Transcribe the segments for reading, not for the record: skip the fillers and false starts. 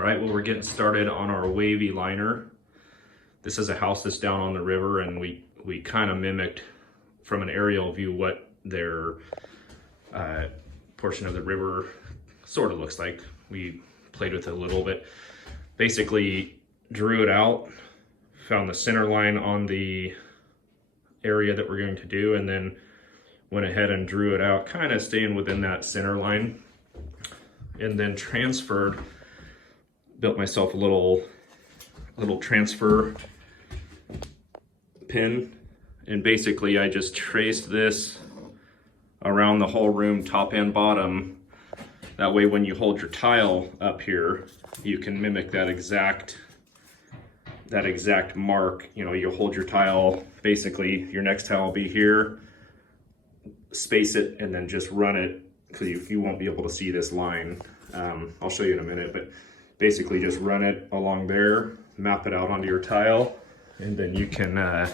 All right, well, we're getting started on our Wavy liner. This is a house that's down on the river, and we kind of mimicked from an aerial view what their portion of the river sort of looks like. We played with it a little bit. Basically drew it out, found the center line on the area that we're going to do, and then went ahead and drew it out, kind of staying within that center line, and then transferred, built myself a little transfer pin, and basically I just traced this around the whole room, top and bottom. That way when you hold your tile up here, you can mimic that exact mark. You know, you'll hold your tile, basically your next tile will be here, space it, and then just run it, because you won't be able to see this line. I'll show you in a minute, but basically just run it along there, map it out onto your tile, and then you can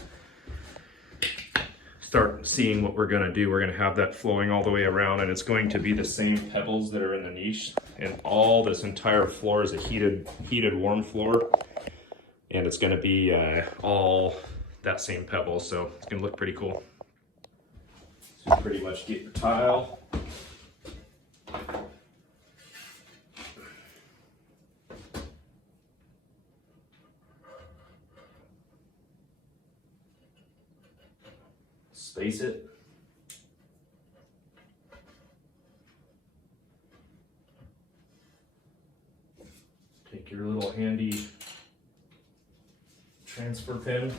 start seeing what we're gonna do. We're gonna have that flowing all the way around, and it's going to be the same pebbles that are in the niche, and all this entire floor is a heated warm floor, and it's gonna be all that same pebble, so it's gonna look pretty cool. So you pretty much get your tile. Space it. Take your little handy transfer pin,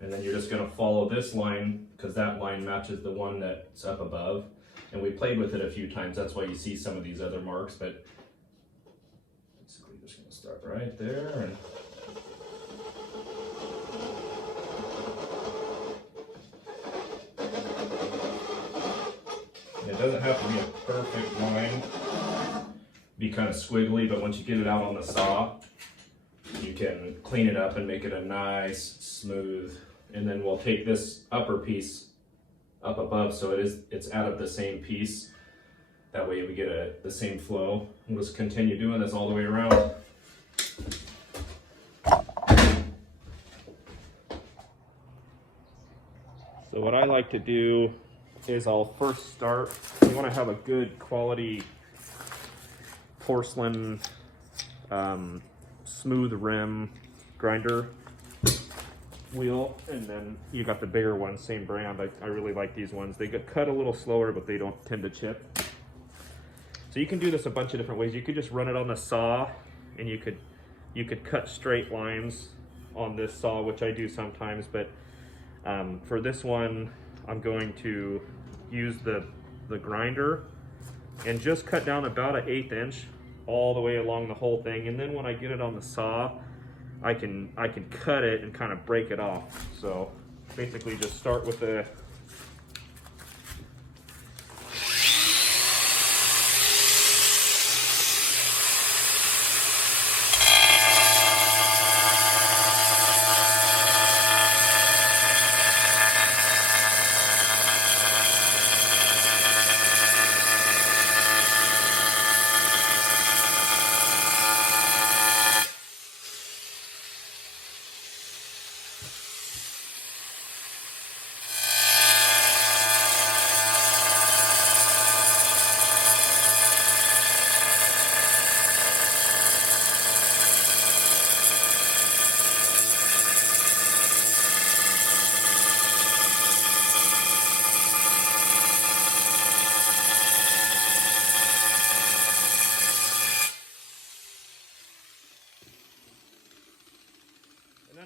and then you're just going to follow this line, because that line matches the one that's up above. And we played with it a few times, that's why you see some of these other marks, but basically just going to start right there. And it doesn't have to be a perfect line, be kind of squiggly, but once you get it out on the saw, you can clean it up and make it a nice smooth. And then we'll take this upper piece up above, so it's out of the same piece. That way we get the same flow. We'll just continue doing this all the way around. So what I like to do is I'll first start, you want to have a good quality porcelain smooth rim grinder wheel, and then you got the bigger ones, same brand. I really like these ones. They get cut a little slower, but they don't tend to chip. So you can do this a bunch of different ways. You could just run it on the saw, and you could cut straight lines on this saw, which I do sometimes, but for this one I'm going to use the grinder and just cut down about 1/8 inch all the way along the whole thing, and then when I get it on the saw, I can cut it and kind of break it off. So basically just start with the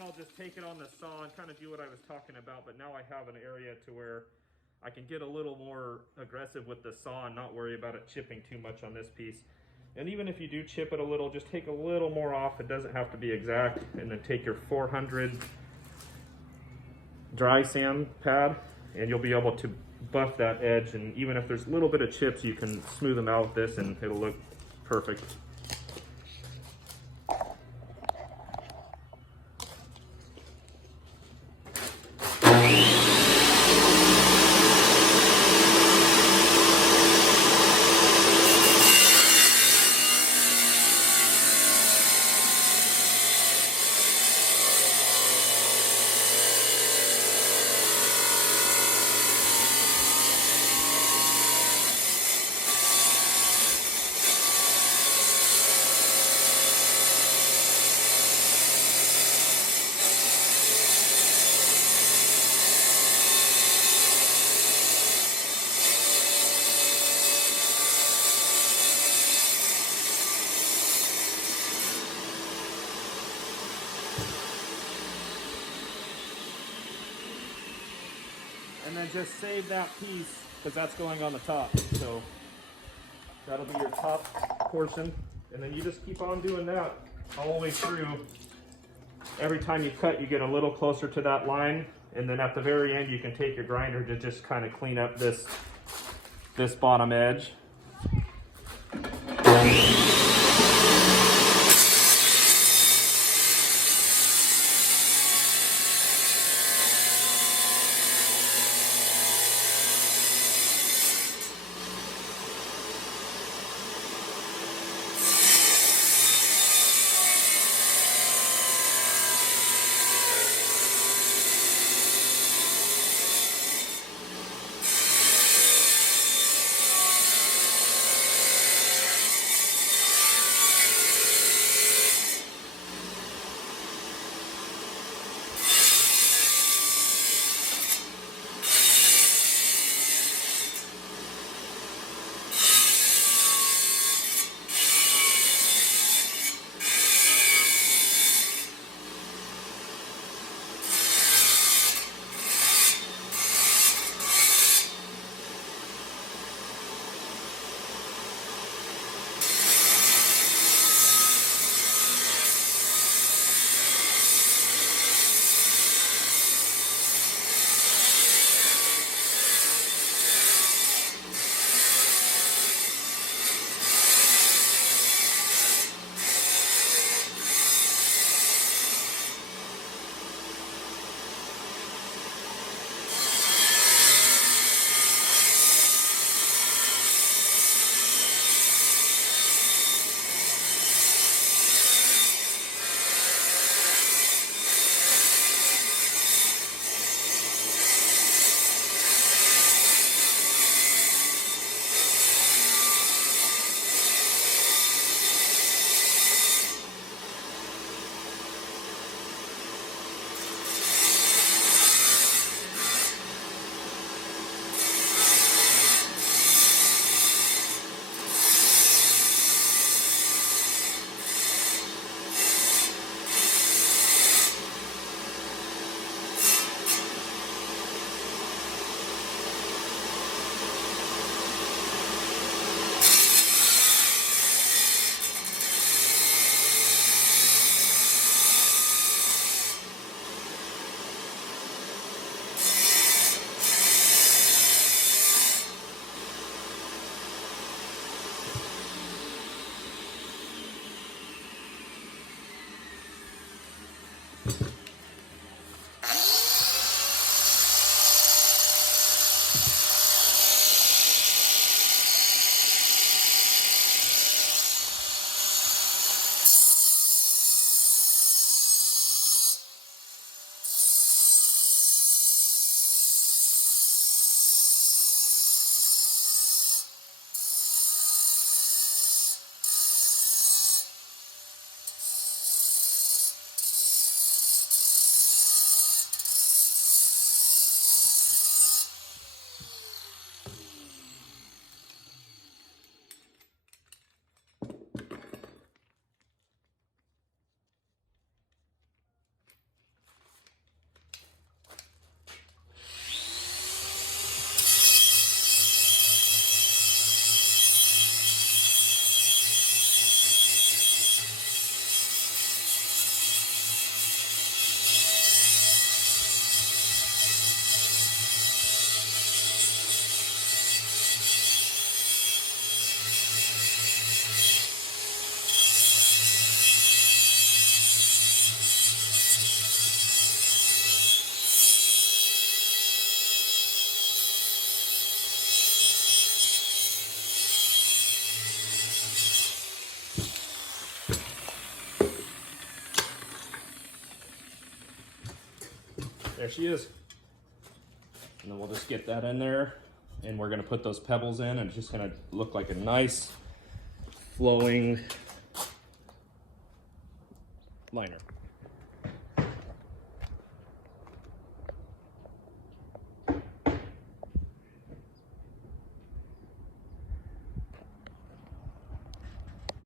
I'll just take it on the saw and kind of do what I was talking about, but now I have an area to where I can get a little more aggressive with the saw and not worry about it chipping too much on this piece. And even if you do chip it a little, just take a little more off. It doesn't have to be exact. And then take your 400 dry sand pad, and you'll be able to buff that edge. And even if there's a little bit of chips, you can smooth them out with this and it'll look perfect. then just save that piece because that's going on the top. So that'll be your top portion. And then you just keep on doing that all the way through. Every time you cut, you get a little closer to that line. And then at the very end, you can take your grinder to just kind of clean up this bottom edge. There she is. And then we'll just get that in there, and we're gonna put those pebbles in, and it's just gonna look like a nice flowing liner.